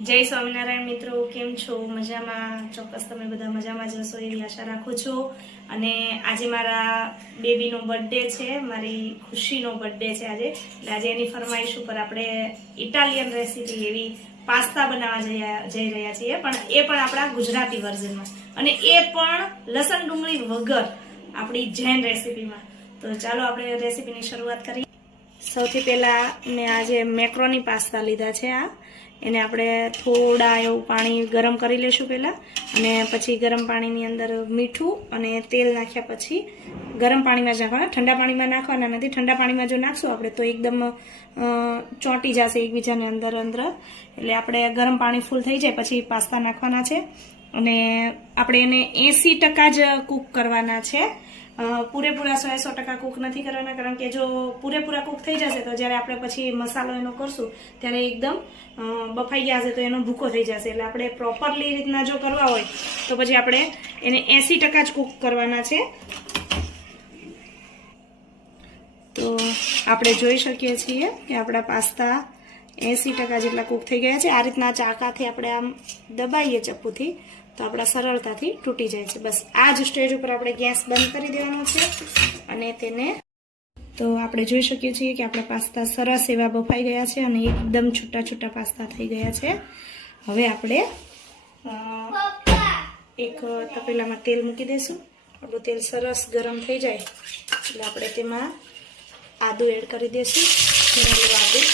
જય સ્વામિનારાયણ મિત્રો, કેમ છો? મજામાં? ચોક્કસ તમે બધા મજામાં જ હશો એવી આશા રાખું છું. અને આજે મારા બેબીનો બર્થડે છે, મારી ખુશીનો બર્થડે છે આજે. એટલે આજે એની ફરમાઈશ ઉપર આપણે ઇટાલિયન રેસીપી એવી પાસ્તા બનાવવા જઈ રહ્યા છીએ. પણ એ પણ આપણા ગુજરાતી વર્ઝનમાં અને એ પણ લસણ ડુંગળી વગર આપણી જૈન રેસીપીમાં. તો ચાલો આપણે રેસીપીની શરૂઆત કરીએ. સૌથી પહેલાં મેં આજે મેક્રોની પાસ્તા લીધા છે આ. એને આપણે થોડા એવું પાણી ગરમ કરી લેશું પહેલાં અને પછી ગરમ પાણીની અંદર મીઠું અને તેલ નાખ્યા પછી ગરમ પાણીમાં જ ઠંડા પાણીમાં નાખવાના નથી, ઠંડા પાણીમાં જો નાખશું આપણે તો એકદમ ચોંટી જશે એકબીજાની અંદર અંદર. એટલે આપણે ગરમ પાણી ફૂલ થઈ જાય પછી પાસ્તા નાખવાના છે. અને આપણે એને એંસી ટકા જ કૂક કરવાના છે. પૂરેપૂરા સો સો ટકા કૂક નથી કરવાના, કારણ કે જો પૂરેપૂરા કૂક થઈ જશે તો જ્યારે આપણે પછી મસાલો એનો કરશું, ત્યારે એકદમ બફાઈ ગયા હશે તો એનો ભૂકો થઈ જશે. એટલે આપણે પ્રોપરલી રીતના જો કરવા હોય, તો પછી આપણે એને એંસી ટકા જ કૂક કરવાના છે. તો આપણે જોઈ શકીએ છીએ કે આપણા પાસ્તા એંસી ટકા જેટલા કૂક થઈ ગયા છે. આ રીતના ચાકાથી આપણે આમ દબાઈએ ચપ્પુથી. તો આપણા સરળતાથી તૂટી જાય છે. બસ આ જ સ્ટેજ ઉપર આપણે ગેસ બંધ કરી દેવાનો છે અને તેને તો આપણે જોઈ શકીએ છીએ કે આપણા પાસ્તા સરસ એવા બફાઈ ગયા છે અને એકદમ છૂટા છૂટા પાસ્તા થઈ ગયા છે. હવે આપણે એક તપેલામાં તેલ મૂકી દઈશું આપણું તેલ સરસ ગરમ થઈ જાય એટલે આપણે તેમાં આદુ એડ કરી દઈશું આદું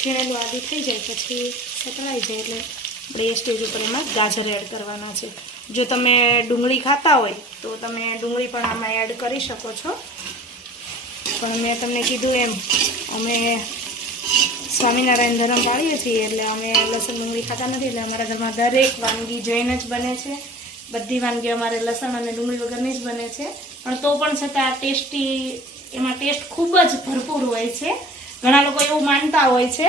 છીણેલું આદું થઈ જાય પછી સતળાઈ જાય એટલે આપણે એ સ્ટેજ ઉપર એમાં ગાજર એડ કરવાના છે. જો તમે ડુંગળી ખાતા હોય તો તમે ડુંગળી પણ આમાં એડ કરી શકો છો. પણ મેં તમને કીધું એમ, અમે સ્વામિનારાયણ ધર્મ પાળીએ છીએ એટલે અમે લસણ ડુંગળી ખાતા નથી એટલે અમારા ઘરમાં દરેક વાનગી જૈન જ બને છે. બધી વાનગી અમારે લસણ અને ડુંગળી વગરની જ બને છે. પણ તો પણ છતાં ટેસ્ટી, એમાં ટેસ્ટ ખૂબ જ ભરપૂર હોય છે. ઘણા લોકો એવું માનતા હોય છે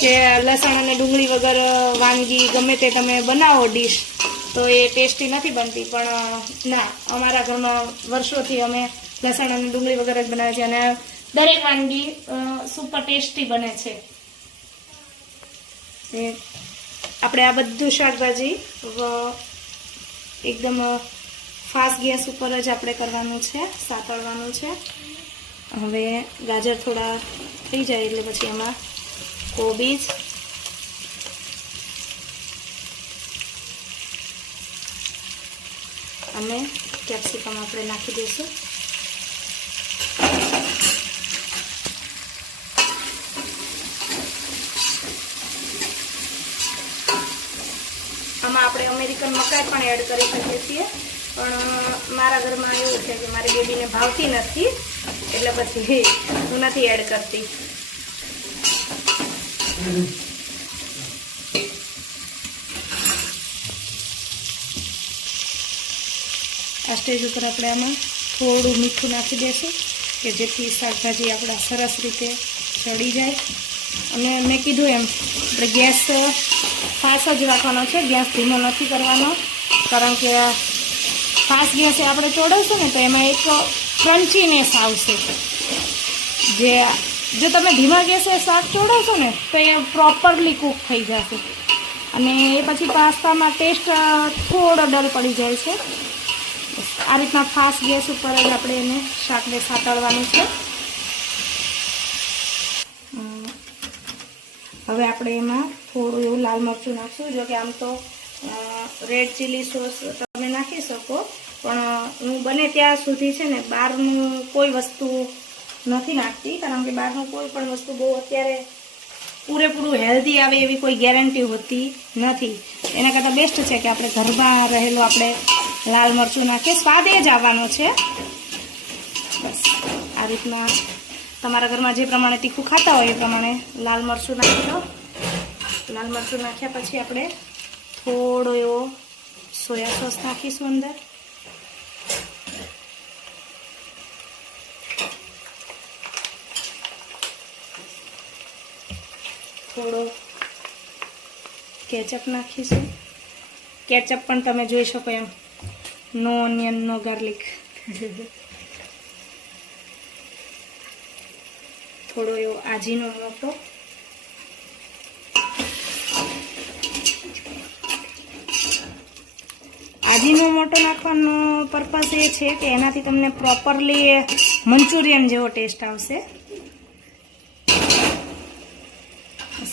કે લસણ અને ડુંગળી વગર વાનગી ગમે તે તમે બનાવો ડીશ, તો એ ટેસ્ટી નથી બનતી. પણ ના, અમારા ઘરમાં વર્ષોથી અમે લસણ અને ડુંગળી વગર જ બનાવીએ છીએ અને દરેક વાનગી સુપર ટેસ્ટી બને છે. આપણે આ બધું શાકભાજી એકદમ ફાસ્ટ ગેસ ઉપર જ આપણે કરવાનું છે, સાતળવાનું છે. હવે ગાજર થોડા થઈ જાય એટલે પછી એમાં કોબીજ. અને કેપ્સિકમ આપણે નાખી દઈશું. આમાં આપણે અમેરિકન મકાઈ પણ એડ કરી શકીએ છીએ. પણ મારા ઘરમાં એવું છે કે મારી બેબીને ભાવતી નથી. એટલે પછી હું નથી એડ કરતી. આ સ્ટેજ ઉપર આપણે આમાં થોડું મીઠું નાખી દેશું કે જેથી શાકભાજી આપણા સરસ રીતે ચડી જાય. અને મેં કીધું એમ, આપણે ગેસ ફાસ્ટ જ રાખવાનો છે, ગેસ ધીમો નથી કરવાનો. કારણ કે ફાસ્ટ ગેસે આપણે ચોડાવશું ને તો એમાં એક ક્રન્ચીનેસ આવશે જે જો તમે ધીમા ગેસે શાક ચોડાવશો ને, તો એ પ્રોપરલી કૂક થઈ જશે. અને એ પછી પાસ્તામાં ટેસ્ટ થોડો ડર પડી જાય છે. આ રીતના ફાસ્ટ ગેસ ઉપર જ આપણે એને શાકને સાતળવાનું છે. હવે આપણે એમાં થોડું એવું લાલ મરચું નાખશું, જો કે આમ તો રેડ ચીલી સોસ તમે નાખી શકો. પણ હું બને ત્યાં સુધી છે ને બહારનું કોઈ વસ્તુ નથી નાખતી, કારણ કે બહારનું કોઈ પણ વસ્તુ બહુ અત્યારે પૂરેપૂરું હેલ્ધી આવે એવી કોઈ ગેરંટી હોતી નથી. એના કરતાં બેસ્ટ છે કે આપણે ઘરમાં રહેલું આપણે લાલ મરચું નાખીએ, સ્વાદ એ જ આવવાનો છે. બસ, આ રીતના તમારા ઘરમાં જે પ્રમાણે તીખું ખાતા હોય એ પ્રમાણે લાલ મરચું નાખી દો લાલ મરચું નાખ્યા પછી આપણે થોડો એવો સોયા સોસ નાખીશું અંદર. થોડો કેચઅપ નાખીશું. કેચઅપ પણ તમે જોઈ શકો એમ. નો ઓનિયન નો ગાર્લિક થોડો એવો આજીનો મોટો. આજીનો મોટો નાખવાનો પર્પસ એ છે કે એનાથી તમને પ્રોપરલી મંચુરિયન જેવો ટેસ્ટ આવશે.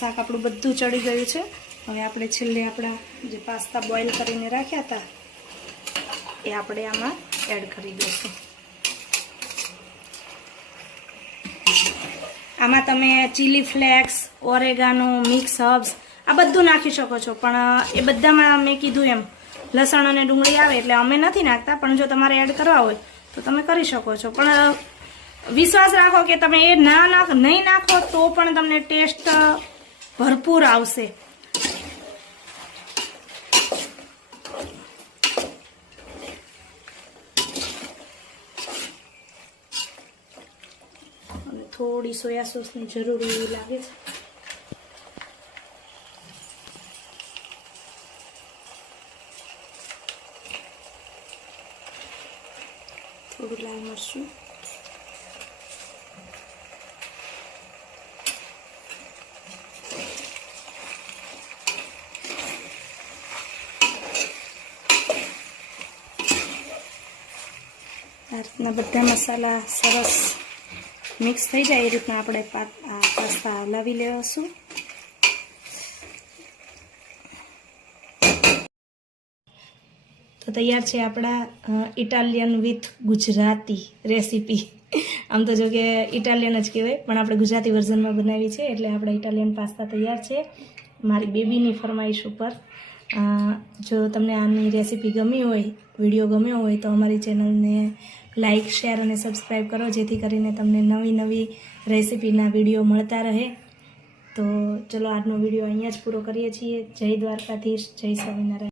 શાક આપણું બધું ચડી ગયું છે. હવે આપણે છેલ્લે આપણા જે પાસ્તા બોઇલ કરીને રાખ્યા હતા, એ આપણે આમાં એડ કરી દઈશું. આમાં તમે chilli flakes oregano mix herbs આ બધું નાખી શકો છો. પણ, એ બધામાં મેં કીધું એમ, લસણ અને ડુંગળી આવે એટલે અમે નથી નાખતા, પણ જો તમારે એડ કરવા હોય, તો તમે કરી શકો છો. પણ, વિશ્વાસ રાખો કે તમે એ ના નાખ, નહીં નાખો, તો પણ તમને ટેસ્ટ ભરપૂર આવશે. થોડી સોયા સોસની જરૂર એવી લાગે છે. થોડું લાલ મરચું. રીતના બધા મસાલા સરસ મિક્સ થઈ જાય એ રીતના આપણે પાસ્તા હલાવી લેવાશું. તો તૈયાર છે આપણા ઇટાલિયન વિથ ગુજરાતી રેસીપી. આમ તો જો કે ઇટાલિયન જ કહેવાય, પણ આપણે ગુજરાતી વર્ઝનમાં બનાવી છે, એટલે આપણા ઇટાલિયન પાસ્તા તૈયાર છે. મારી બેબીની ફરમાઈશ ઉપર. જો તમને આની રેસીપી ગમી હોય વીડિયો ગમ્યો હોય તો અમારી ચેનલને લાઇક શેર અને સબસ્ક્રાઈબ કરો, જેથી કરીને તમને નવી નવી રેસીપીના વીડિયો મળતા રહે. તો ચલો, આજનો વીડિયો અહીંયા જ પૂરો કરીએ છીએ. જય દ્વારકાધીશ, જય સ્વામિનારાયણ.